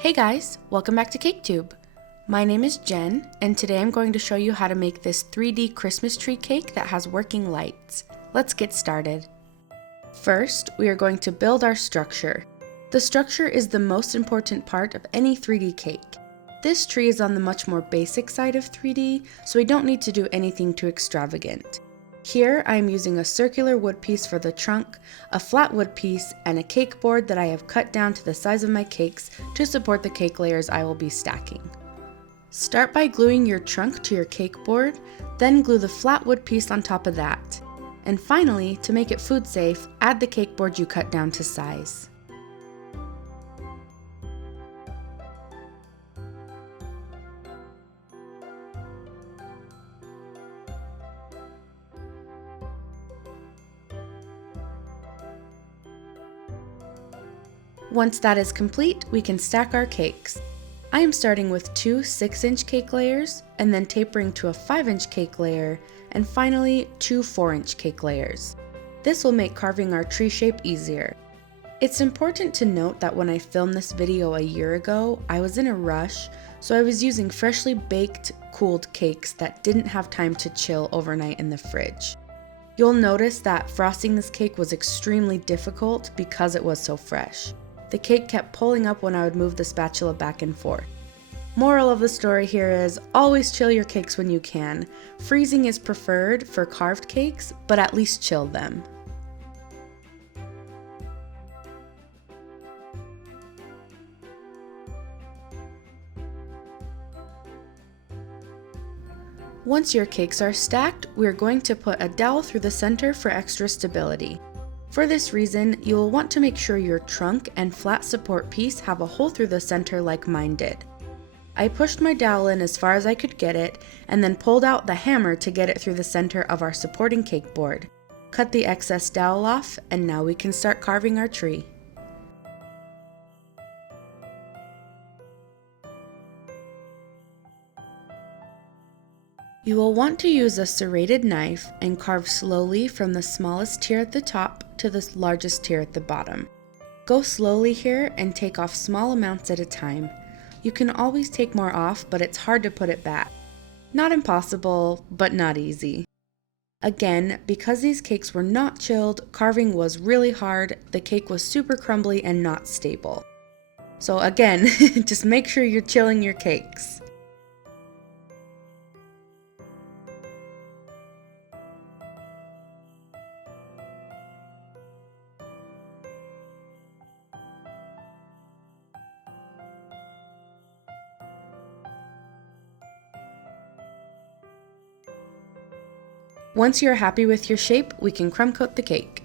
Hey guys, welcome back to CakeTube. My name is Jen, and today I'm going to show you how to make this 3D Christmas tree cake that has working lights. Let's get started. First, we are going to build our structure. The structure is the most important part of any 3D cake. This tree is on the much more basic side of 3D, so we don't need to do anything too extravagant. Here I am using a circular wood piece for the trunk, a flat wood piece, and a cake board that I have cut down to the size of my cakes to support the cake layers I will be stacking. Start by gluing your trunk to your cake board, then glue the flat wood piece on top of that. And finally, to make it food safe, add the cake board you cut down to size. Once that is complete, we can stack our cakes. I am starting with two 6-inch cake layers, and then tapering to a 5-inch cake layer, and finally 2 4-inch cake layers. This will make carving our tree shape easier. It's important to note that when I filmed this video a year ago, I was in a rush, so I was using freshly baked, cooled cakes that didn't have time to chill overnight in the fridge. You'll notice that frosting this cake was extremely difficult because it was so fresh. The cake kept pulling up when I would move the spatula back and forth. Moral of the story here is, always chill your cakes when you can. Freezing is preferred for carved cakes, but at least chill them. Once your cakes are stacked, we are going to put a dowel through the center for extra stability. For this reason, you will want to make sure your trunk and flat support piece have a hole through the center like mine did. I pushed my dowel in as far as I could get it, and then pulled out the hammer to get it through the center of our supporting cake board. Cut the excess dowel off, and now we can start carving our tree. You will want to use a serrated knife and carve slowly from the smallest tier at the top to the largest tier at the bottom. Go slowly here and take off small amounts at a time. You can always take more off, but it's hard to put it back. Not impossible, but not easy. Again, because these cakes were not chilled, carving was really hard, the cake was super crumbly and not stable. So again, just make sure you're chilling your cakes. Once you're happy with your shape, we can crumb coat the cake.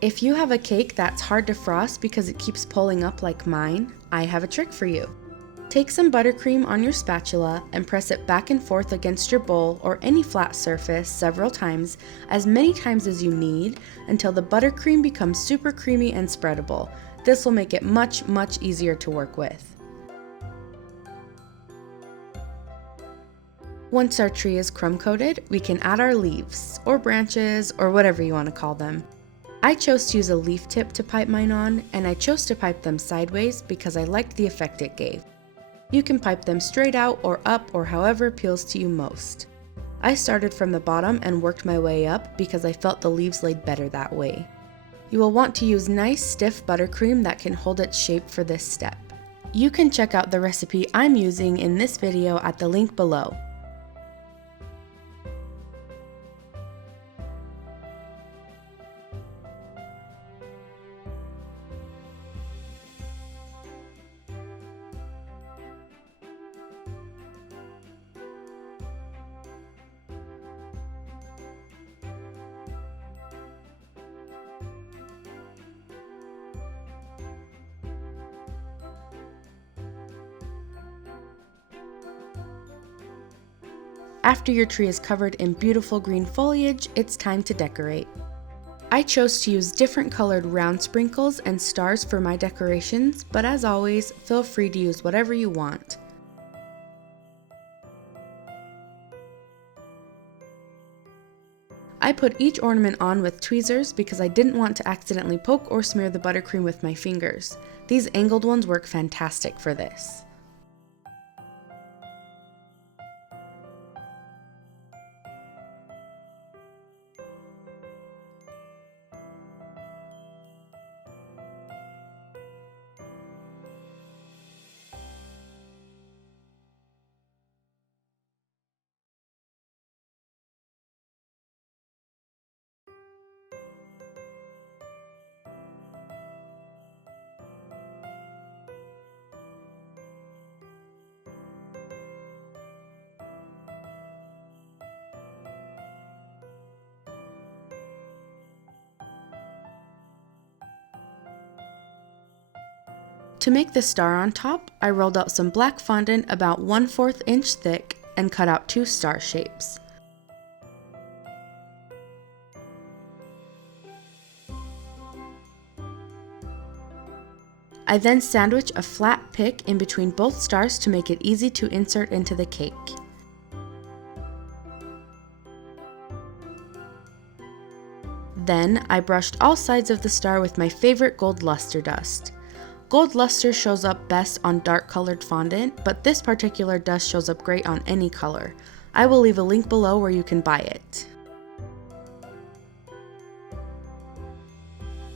If you have a cake that's hard to frost because it keeps pulling up like mine, I have a trick for you. Take some buttercream on your spatula and press it back and forth against your bowl or any flat surface several times, as many times as you need, until the buttercream becomes super creamy and spreadable. This will make it much easier to work with. Once our tree is crumb coated, we can add our leaves, or branches, or whatever you want to call them. I chose to use a leaf tip to pipe mine on, and I chose to pipe them sideways because I liked the effect it gave. You can pipe them straight out or up or however appeals to you most. I started from the bottom and worked my way up because I felt the leaves laid better that way. You will want to use nice stiff buttercream that can hold its shape for this step. You can check out the recipe I'm using in this video at the link below. After your tree is covered in beautiful green foliage, it's time to decorate. I chose to use different colored round sprinkles and stars for my decorations, but as always, feel free to use whatever you want. I put each ornament on with tweezers because I didn't want to accidentally poke or smear the buttercream with my fingers. These angled ones work fantastic for this. To make the star on top, I rolled out some black fondant about 1/4 inch thick and cut out 2 star shapes. I then sandwich a flat pick in between both stars to make it easy to insert into the cake. Then I brushed all sides of the star with my favorite gold luster dust. Gold luster shows up best on dark colored fondant, but this particular dust shows up great on any color. I will leave a link below where you can buy it.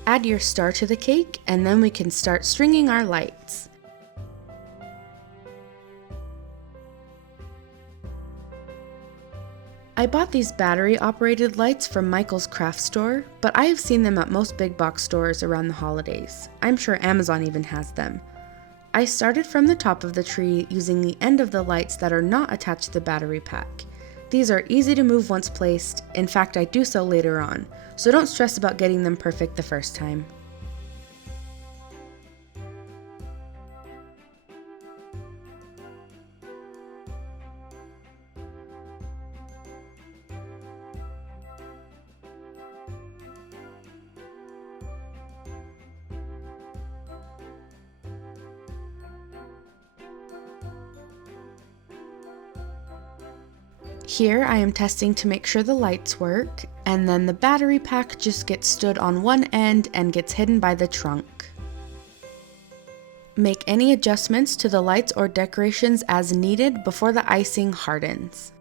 Add your star to the cake, and then we can start stringing our lights. I bought these battery-operated lights from Michael's craft store, but I have seen them at most big box stores around the holidays. I'm sure Amazon even has them. I started from the top of the tree using the end of the lights that are not attached to the battery pack. These are easy to move once placed. In fact, I do so later on, so don't stress about getting them perfect the first time. Here I am testing to make sure the lights work, and then the battery pack just gets stood on one end and gets hidden by the trunk. Make any adjustments to the lights or decorations as needed before the icing hardens.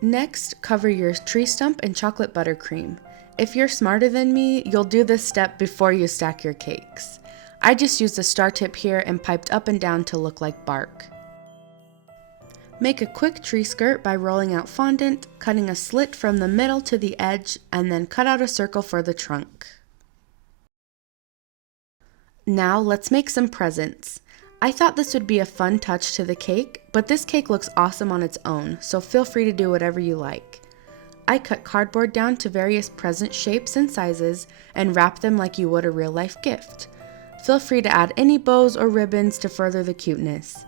Next, cover your tree stump in chocolate buttercream. If you're smarter than me, you'll do this step before you stack your cakes. I just used a star tip here and piped up and down to look like bark. Make a quick tree skirt by rolling out fondant, cutting a slit from the middle to the edge, and then cut out a circle for the trunk. Now let's make some presents. I thought this would be a fun touch to the cake, but this cake looks awesome on its own, so feel free to do whatever you like. I cut cardboard down to various present shapes and sizes and wrap them like you would a real-life gift. Feel free to add any bows or ribbons to further the cuteness.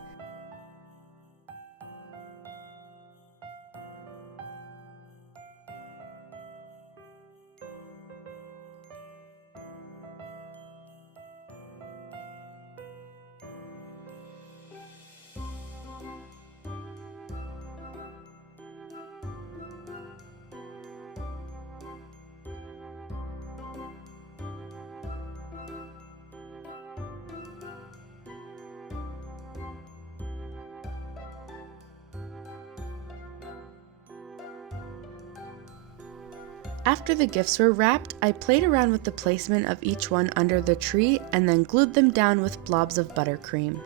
After the gifts were wrapped, I played around with the placement of each one under the tree and then glued them down with blobs of buttercream.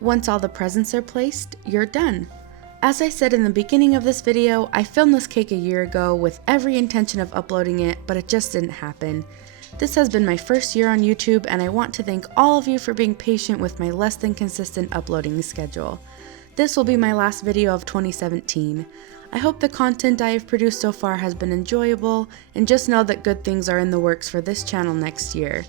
Once all the presents are placed, you're done. As I said in the beginning of this video, I filmed this cake a year ago with every intention of uploading it, but it just didn't happen. This has been my first year on YouTube, and I want to thank all of you for being patient with my less than consistent uploading schedule. This will be my last video of 2017. I hope the content I have produced so far has been enjoyable, and just know that good things are in the works for this channel next year.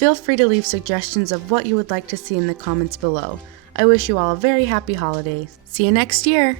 Feel free to leave suggestions of what you would like to see in the comments below. I wish you all a very happy holiday. See you next year!